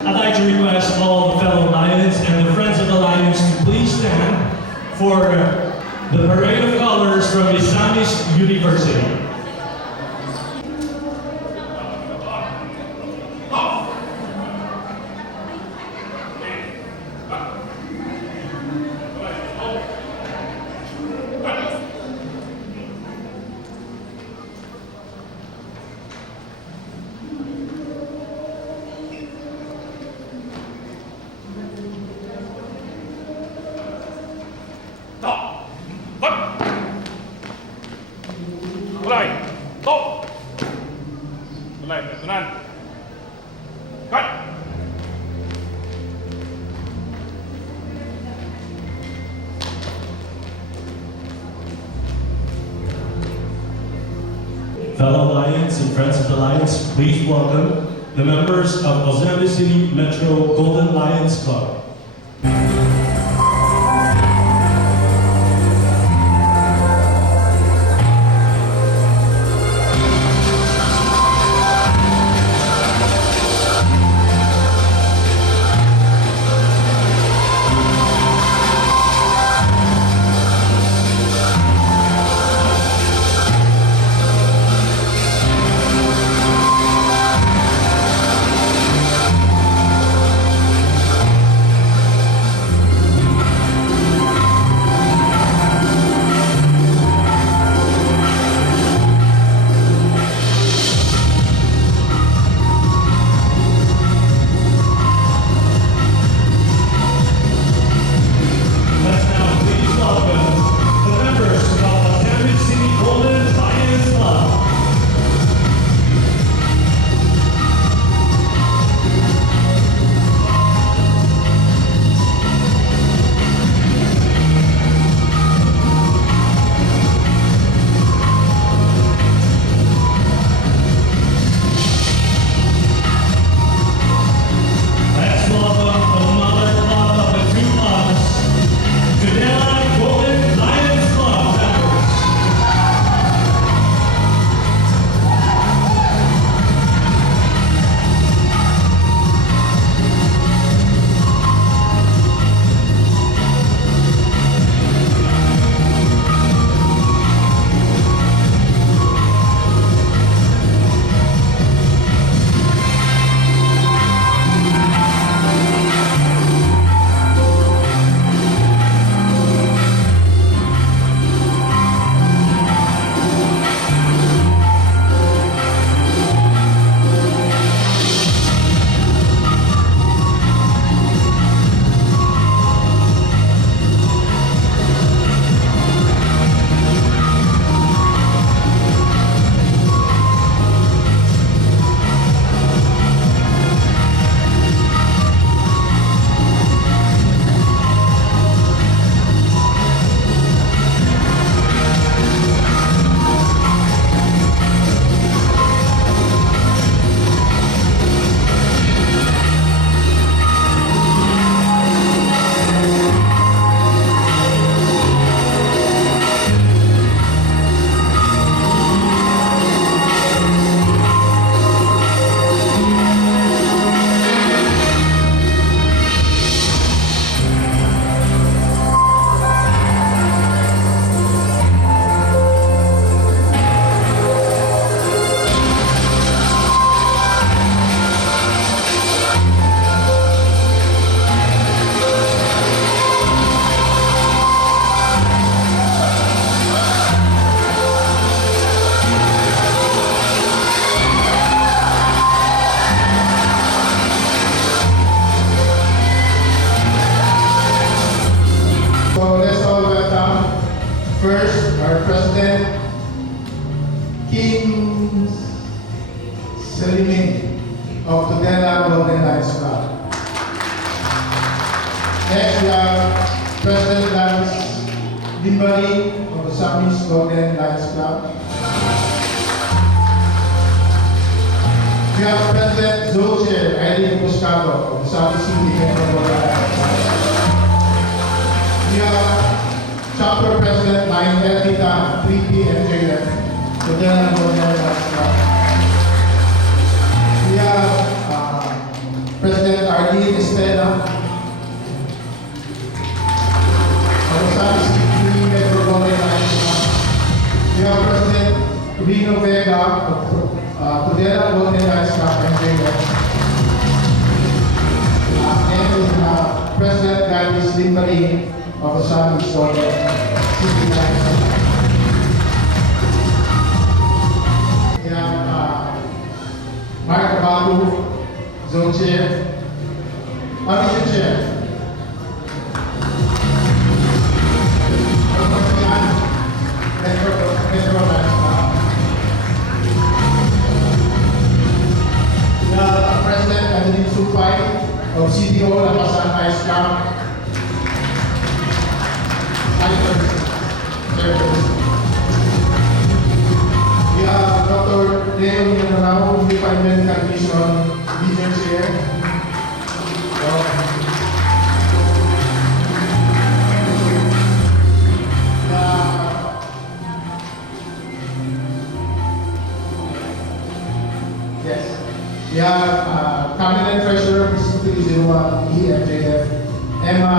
I'd like to request all the fellow Lions and the friends of the Lions to please stand for the parade of colors from Misamis University. Mulai. Stop. Mulai, tenang. Cut. Fellow Lions and friends of the Lions, please welcome the members of Ozembe City Metro Golden Lions Club. First, our President, King Selimin of Tudela Golden Lions Club. Next, we have President Lance Dimbari of the Samis Golden Lions Club. We have President Zoche Eileen Buscado of the Samis City Metro Golden Lions Club. We have Chapter President Lion Elita 3P and JF, Tudela Golden Lions Club. We have President Arlene Estela. Of Osamis City Metropolitan Lions Club. We have President Rino Vega of Pudera Golden Lions Club and JF. President Gladys Limbaling of Osamis Golden City Lions Club. We have Mark Babu, Zone Chair, Region Chair. Metro Lions Club. We have President Adeline Supay of CDO Lapasan Lions Club. We have Dr. Leo Yanarao, Independent Commission Region Chair. Yes. We have Cabinet Treasurer, Mrs. 301 EMJF, Emma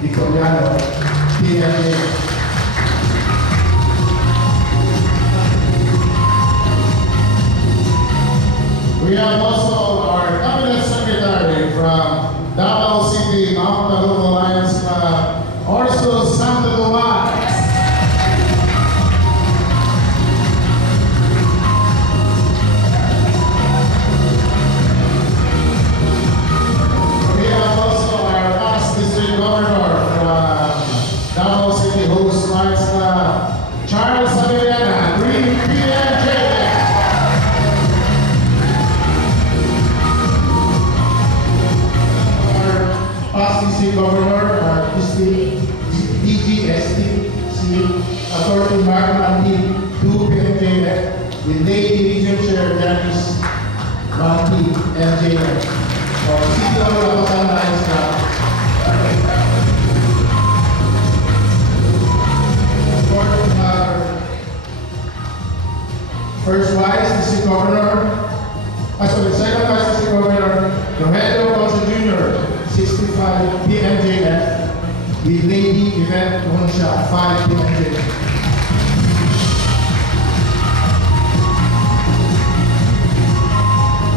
Victoriano, PMJF. We have also our Cabinet Secretary from Davao City, Mount Caluma Lions Club, Orso Santo Tomas. We have also our past District Governor from Davao City Host Lions Club, Charles Sabillana, 3 PMJ. Past District Governor, DGSTC, Attorney Mark Mandy, 2 PMJF, with Lady Region Chair Janice Mandy, MJF, for City of Lapasan Lions Club. First Vice District Governor, Second Vice District Governor, Rogelio Conso Jr., 65 PMJF, with Lady Yvette Monsha, 5 PMJF.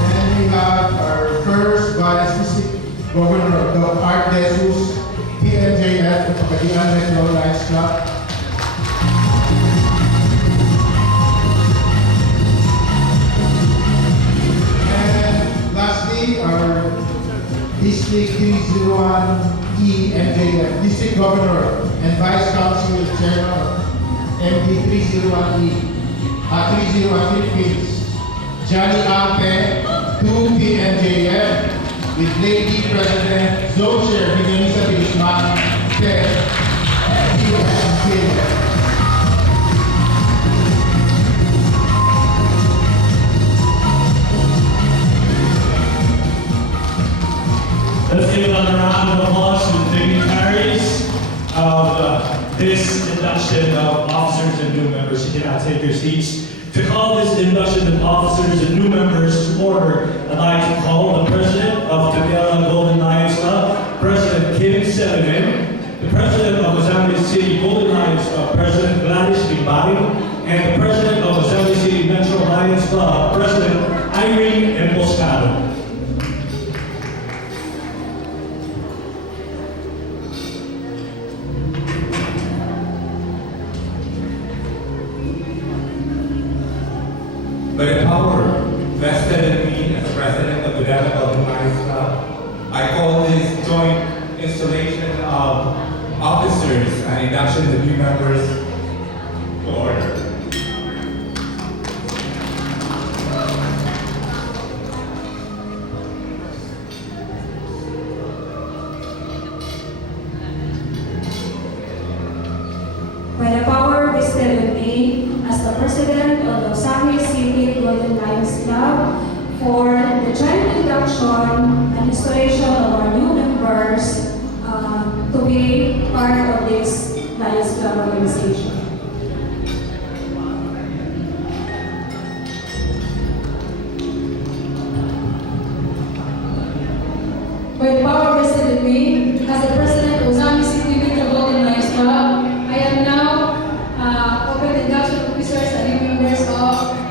Then we have our first Vice District Governor, Dr. Art Jesus, PMJF, of Pagadian Metro Lions Club. Lastly, our District 301E MJF, District Governor and Vice Council Chairman, MD 301E, 301 Philippines, Johnny Ampe, 2 PMJF, with Lady President Zone Chair, Miguelisa Bilisman, 10 PMJF. Let's give another round of applause to the dignitaries of this induction of officers and new members. You cannot take your seats. To call this induction of officers and new members to order, I'd like to call the President of Tugela Golden Lions Club, President Kim Sullivan, the President of Osamis City Golden Lions Club, President Gladys Limbaling, and the President of Osamis City Metro Lions Club, President Irene Emboscado. By the power vested in me as President of the Davao Golden Lions Club, I call this joint installation of officers and induction of new members to order. By the power vested in me as the President of the Osamis City Golden Lions Club for the joint induction and installation of our new members to be part of this Lions Club organization. by the power vested in me as the president of Zambia City Metro Golden Lions Club, I am now open the induction officers and new members of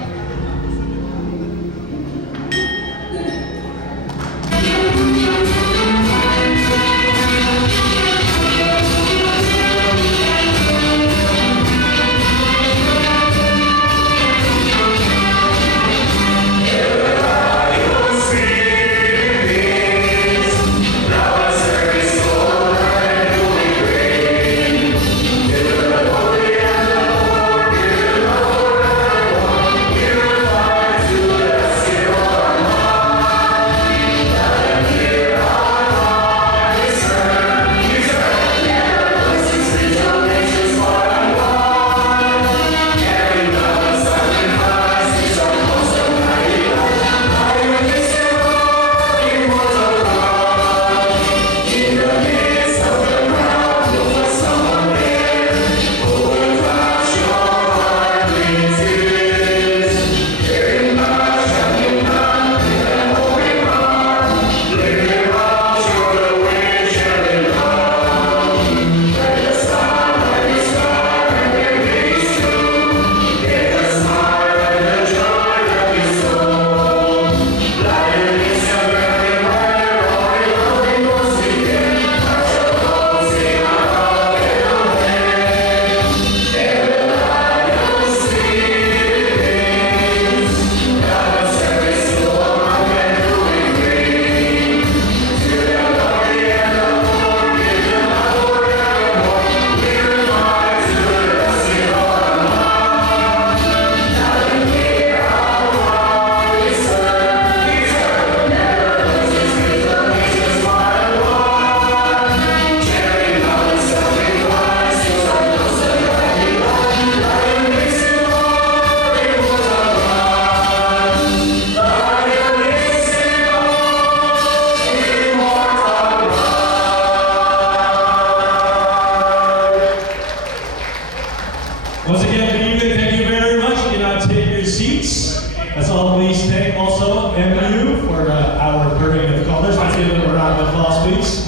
Once again, good evening. Thank you very much. You can now take your seats. Let's all please thank also MU for our burning of colors. Let's give them a round of applause, please.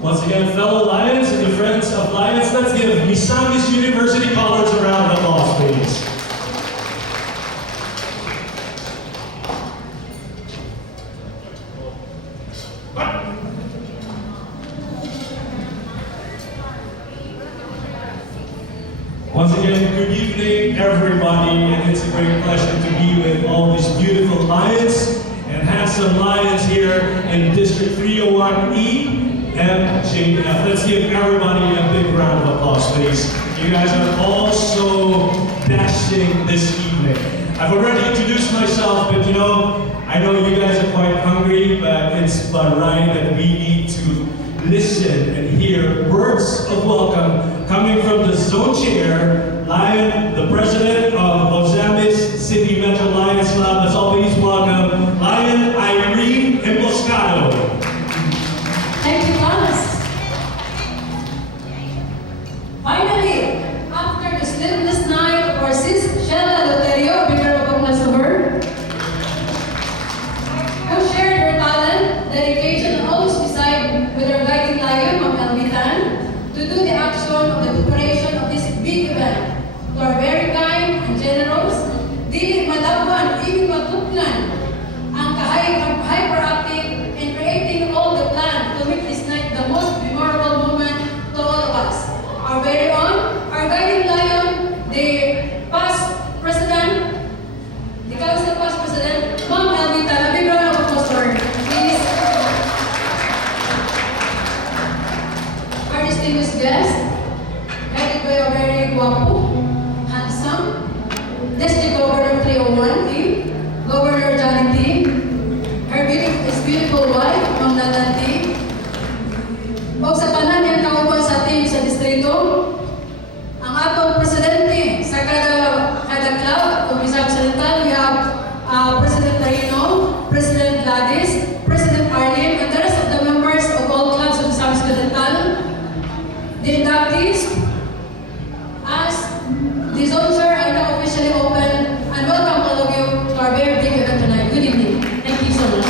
Once again, fellow Lions and the friends of Lions, let's give Misamis University colors a round of applause, please. Once again, good evening, everybody, and it's a great pleasure to be with all these beautiful Lions and handsome Lions here in District 301E. MJF. Let's give everybody a big round of applause, please. You guys are all so dashing this evening. I've already introduced myself, but I know you guys are quite hungry, but it's but right that we need to listen and hear words of welcome coming from the zone chair, Lion, the president of Ozambis City Metro Lions Club. Let's all please welcome Lion Irene Emboscado. Thank you, Thomas. Finally, after the sleepless night of our sis, Sheila Loterio, big round of applause to her, who shared her talent, dedication, and always beside with our guiding lion, Ma'am Elvitan, to do the action of the preparation of this big event. To our very kind District Governor 301 Governor Johnny T, his beautiful wife, Ma'am Nadan T, o sa tanan niyang kauban sa team sa distrito, ang atong presidente sa kada club, kung isa Occidental, we have President Taino, President Gladys, President Arlene, and the rest of the members of all clubs of Misamis Occidental, the inductees, as the zone sir are now officially open, and welcome all of you to our very big event tonight. Good evening. Thank you so much.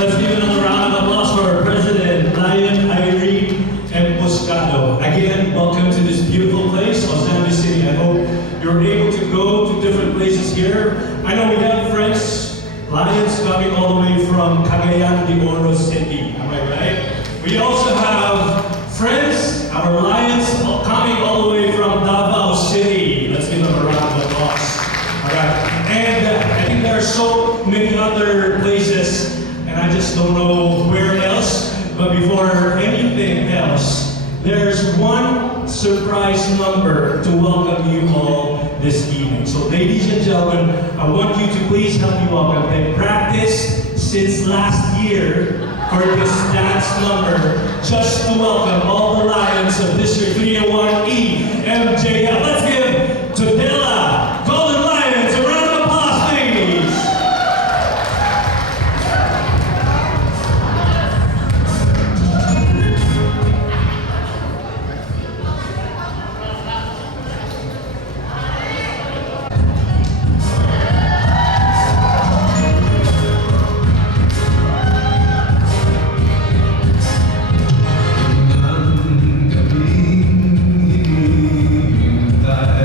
Let's give another round of applause for President Lion, Irene, and Moscato. Again, welcome to this beautiful place, Ozambi City. I hope you're able to go to different places here. I know we have friends, Lions coming all the way from Cagayan de Oro City. Am I right? We also have friends, our Lions, coming all the way from Davao City. Let's give them a round of applause. All right. And I think there are so many other places, and I just don't know where else. But before anything else, there's one surprise number to welcome you all this evening. So ladies and gentlemen, I want you to please help me welcome. They practiced since last year for this dance number just to welcome all the Lions of District 301E MJF. Let's give Tadela Golden Lions a round of applause, please. Ang gabing iniintay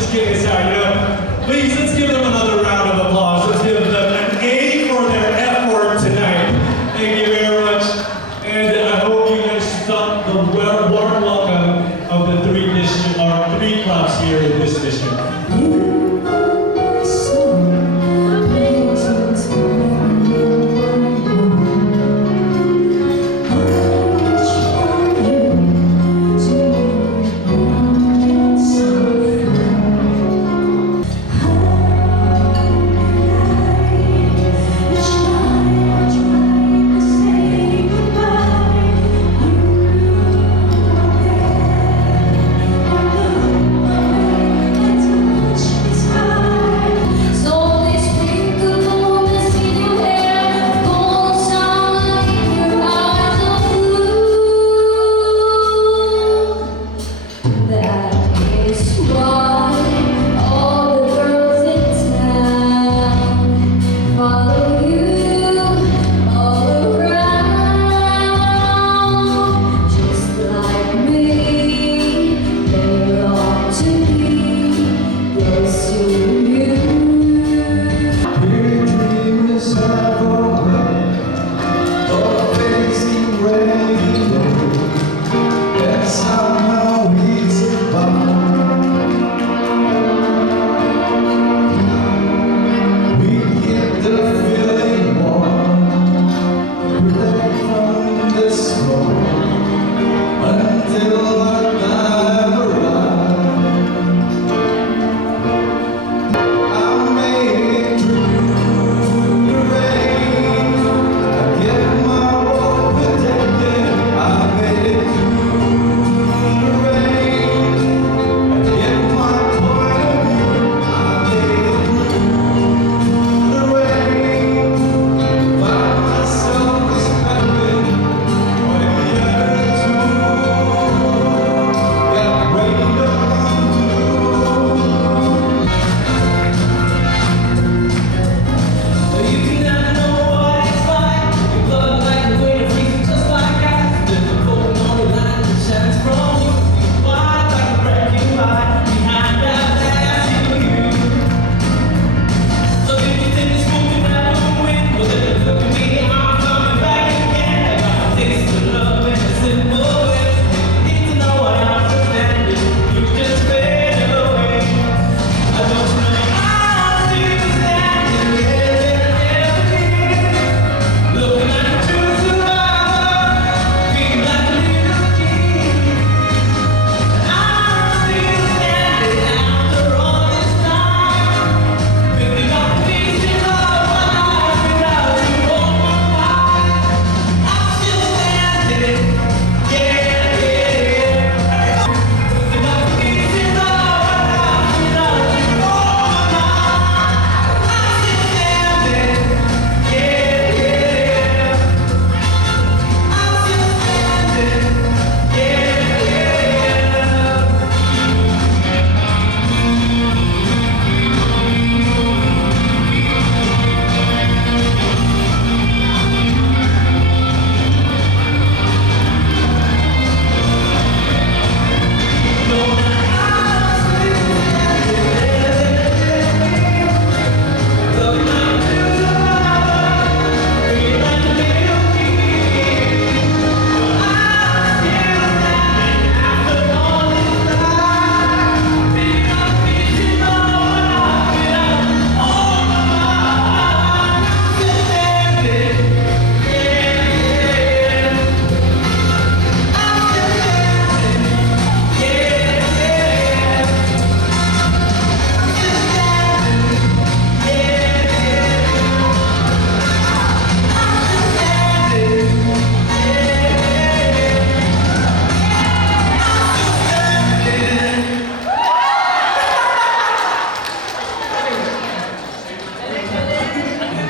just kidding aside, you know, please let's give them another round of applause. Let's give them an A for their effort tonight. Thank you very much. And I hope you guys felt the warm welcome of the three clubs here in this district.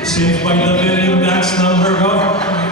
Saved by the Million Dance number, go.